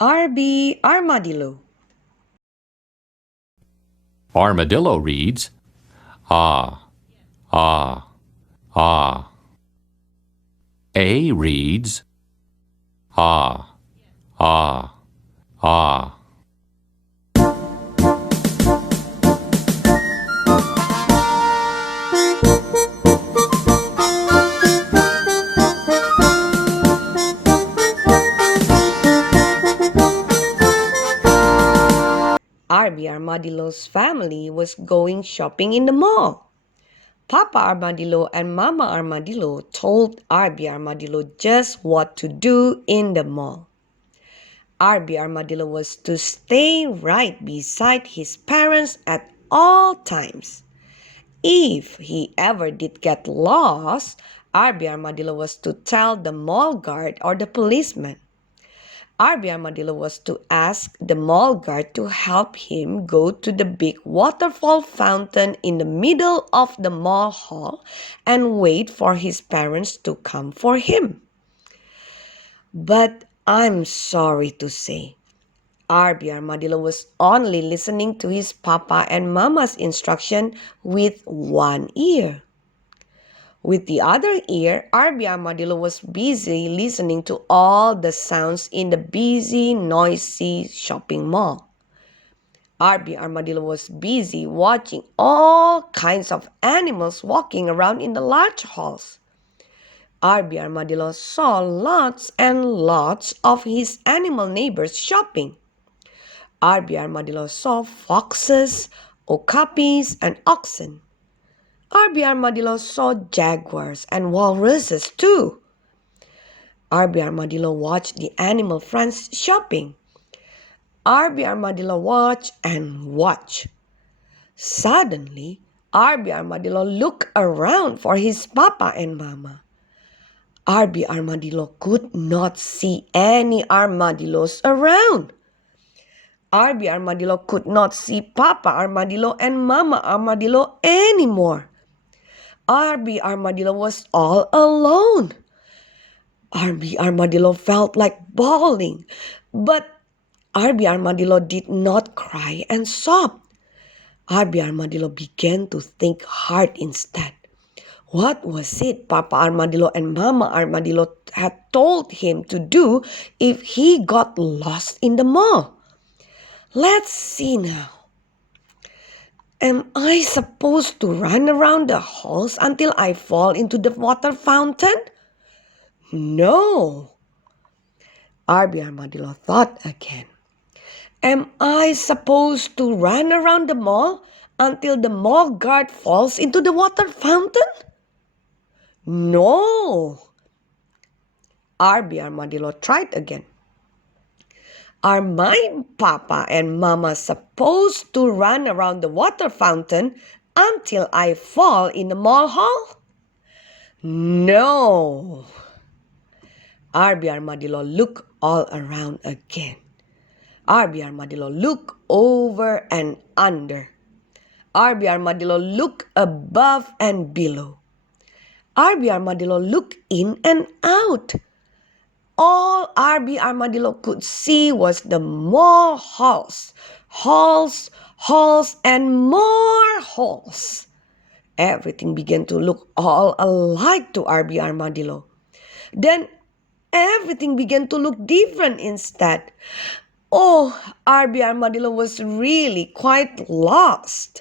Arby Armadillo. Armadillo reads, ah, ah, ah. A reads, ah, ah, ah. Arby Armadillo's family was going shopping in the mall. Papa Armadillo and Mama Armadillo told Arby Armadillo just what to do in the mall. Arby Armadillo was to stay right beside his parents at all times. If he ever did get lost, Arby Armadillo was to tell the mall guard or the policeman. Arby Armadillo was to ask the mall guard to help him go to the big waterfall fountain in the middle of the mall hall and wait for his parents to come for him. But I'm sorry to say, Arby Armadillo was only listening to his papa and mama's instruction with one ear. With the other ear, Arby Armadillo was busy listening to all the sounds in the busy, noisy shopping mall. Arby Armadillo was busy watching all kinds of animals walking around in the large halls. Arby Armadillo saw lots and lots of his animal neighbors shopping. Arby Armadillo saw foxes, okapis, and oxen. Arby Armadillo saw jaguars and walruses too. Arby Armadillo watched the animal friends shopping. Arby Armadillo watched and watched. Suddenly, Arby Armadillo looked around for his papa and mama. Arby Armadillo could not see any armadillos around. Arby Armadillo could not see Papa Armadillo and Mama Armadillo anymore. Arby Armadillo was all alone. Arby Armadillo felt like bawling, but Arby Armadillo did not cry and sob. Arby Armadillo began to think hard instead. What was it Papa Armadillo and Mama Armadillo had told him to do if he got lost in the mall? Let's see now. Am I supposed to run around the halls until I fall into the water fountain? No. Arby Armadillo thought again. Am I supposed to run around the mall until the mall guard falls into the water fountain? No. Arby Armadillo tried again. Are my papa and mama supposed to run around the water fountain until I fall in the mall hall? No. Arby Armadillo looked all around again. Arby Armadillo looked over and under. Arby Armadillo looked above and below. Arby Armadillo looked in and out. All Arby Armadillo could see was the mall halls, halls, and more halls. Everything began to look all alike to Arby Armadillo. Then everything began to look different instead. Oh, Arby Armadillo was really quite lost.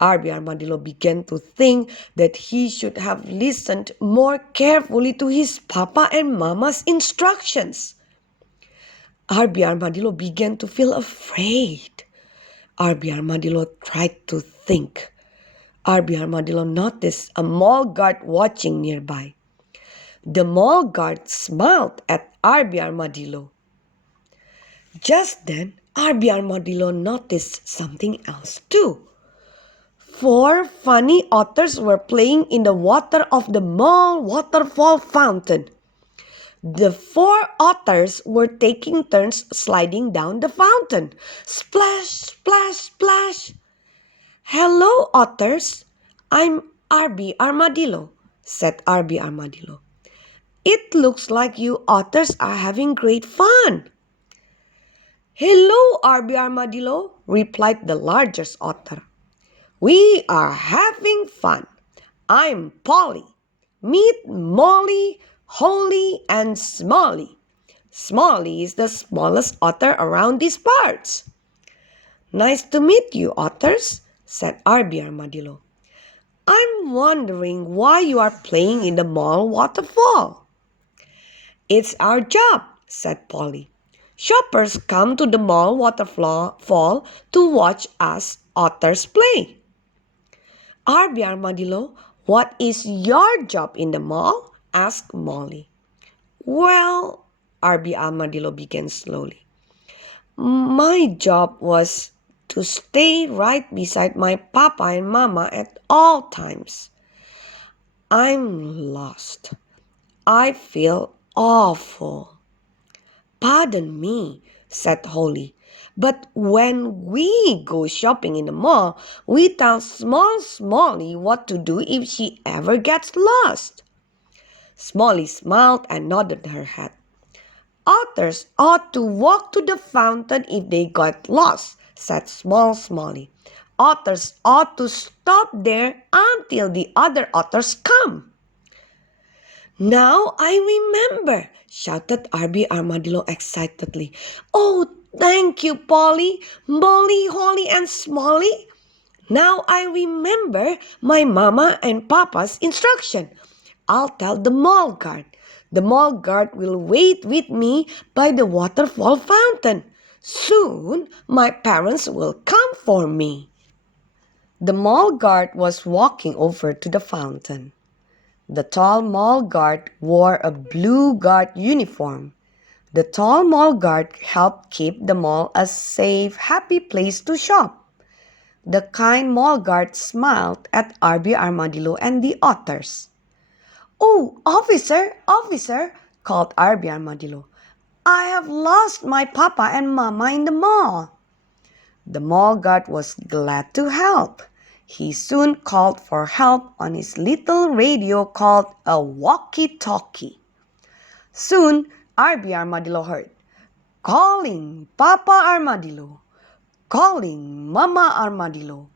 Arby Armadillo began to think that he should have listened more carefully to his papa and mama's instructions. Arby Armadillo began to feel afraid. Arby Armadillo tried to think. Arby Armadillo noticed a mall guard watching nearby. The mall guard smiled at Arby Armadillo. Just then, Arby Armadillo noticed something else too. 4 funny otters were playing in the water of the mall waterfall fountain. The 4 otters were taking turns sliding down the fountain. Splash, splash, splash. Hello, otters. I'm Arby Armadillo, said Arby Armadillo. It looks like you otters are having great fun. "Hello, Arby Armadillo," replied the largest otter. "We are having fun. I'm Polly. Meet Molly, Holly, and Smolly. Smolly is the smallest otter around these parts." "Nice to meet you, otters," said Arby Armadillo. "I'm wondering why you are playing in the mall waterfall." "It's our job," said Polly. "Shoppers come to the mall waterfall to watch us otters play." "Arby Armadillo, what is your job in the mall?" asked Molly. "Well," Arby Armadillo began slowly, "my job was to stay right beside my papa and mama at all times. I'm lost. I feel awful." "Pardon me," said Holly, "but when we go shopping in the mall, we tell small Smolly what to do if she ever gets lost." Smolly smiled and nodded her head. "Otters ought to walk to the fountain if they got lost," said small Smolly. "Otters ought to stop there until the other otters come." "Now I remember!" shouted Arby Armadillo excitedly. "Oh, thank you, Polly, Molly, Holly, and Smolly. Now I remember my mama and papa's instruction. I'll tell the mall guard. The mall guard will wait with me by the waterfall fountain. Soon my parents will come for me." The mall guard was walking over to the fountain. The tall mall guard wore a blue guard uniform. The tall mall guard helped keep the mall a safe, happy place to shop. The kind mall guard smiled at Arby Armadillo and the otters. "Oh, officer, officer," called Arby Armadillo. "I have lost my papa and mama in the mall." The mall guard was glad to help. He soon called for help on his little radio called a walkie-talkie. Soon, Arby Armadillo heard, "Calling Papa Armadillo, calling Mama Armadillo.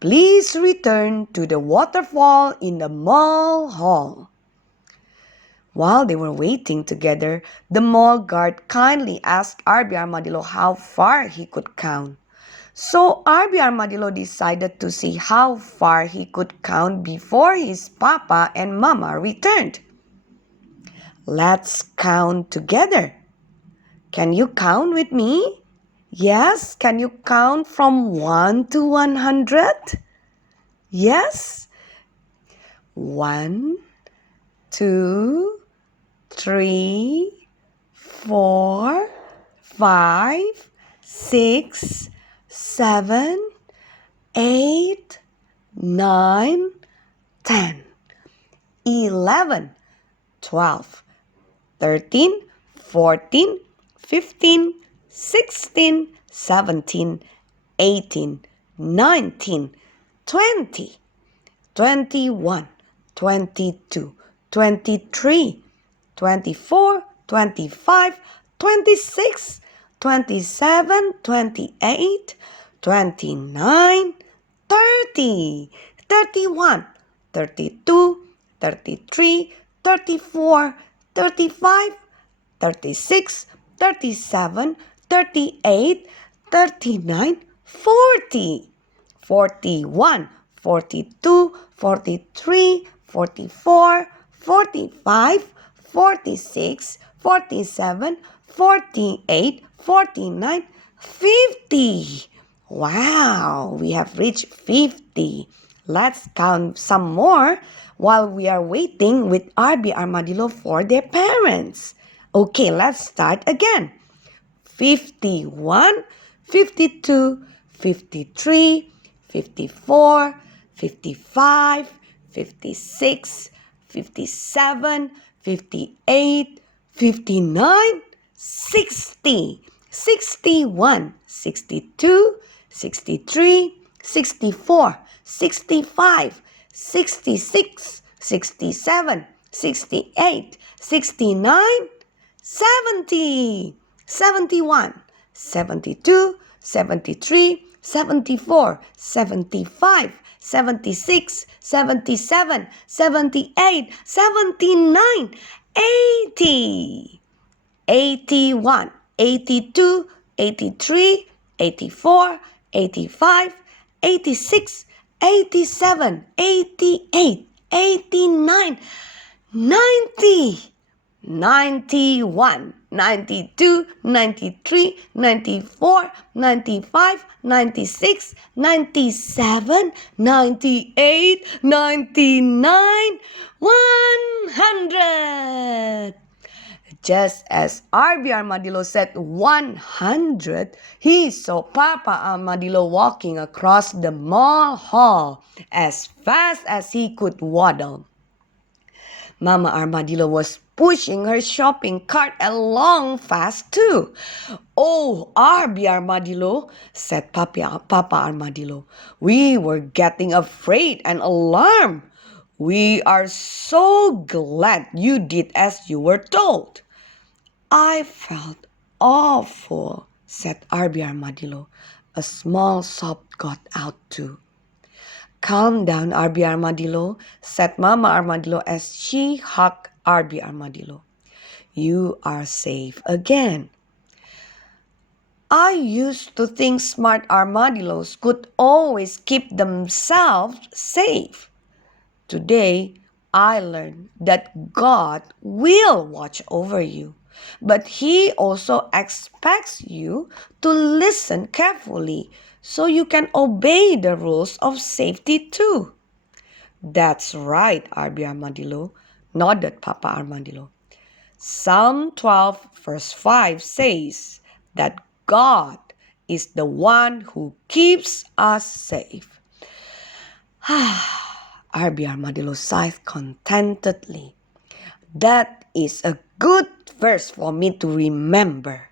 Please return to the waterfall in the mall hall." While they were waiting together, the mall guard kindly asked Arby Armadillo how far he could count. So Arby Armadillo decided to see how far he could count before his papa and mama returned. "Let's count together. Can you count with me? Yes, can you count from 1 to 100? Yes? 1, 2, 3, 4, 5, 6, 7, 8, 9, 10, 11, 12, 13, 14, 15, 16, 17, 18, 19, 20, 21, 22, 23, 24, 25, 26, 27, 28, 29, 30, 31, 32, 33, 34, 35, 36, 37, 38, 39, 40, 41, 42, 43, 44, 45, 46, 47, 48, 49, 50. Wow, we have reached 50. Let's count some more while we are waiting with Arby Armadillo for their parents. Okay, let's start again. 51, 52, 53, 54, 55, 56, 57, 58, 59, 60, 61, 62, 63, 64, 65, 66, 67, 68, 69, 70, 71, 72, 73, 74, 75, 76, 77, 78, 79, 80, 81, 82, 83, 84, 85, 86, 87, 88, 89, 90, 91, 92, 93, 94, 95, 96, 97, 98, 99, 100. Just as Arby Armadillo said 100, he saw Papa Armadillo walking across the mall hall as fast as he could waddle. Mama Armadillo was pushing her shopping cart along fast too. "Oh, Arby Armadillo," said Papa Armadillo, "we were getting afraid and alarmed. We are so glad you did as you were told." "I felt awful," said Arby Armadillo. A small sob got out too. "Calm down, Arby Armadillo," said Mama Armadillo as she hugged Arby Armadillo. "You are safe again." "I used to think smart armadillos could always keep themselves safe. Today, I learned that God will watch over you, but He also expects you to listen carefully so you can obey the rules of safety too." "That's right, Arby Armadillo," nodded Papa Armadillo. Psalm 12 verse 5 says that God is the one who keeps us safe. Arby Armadillo sighed contentedly. "That is a good verse for me to remember."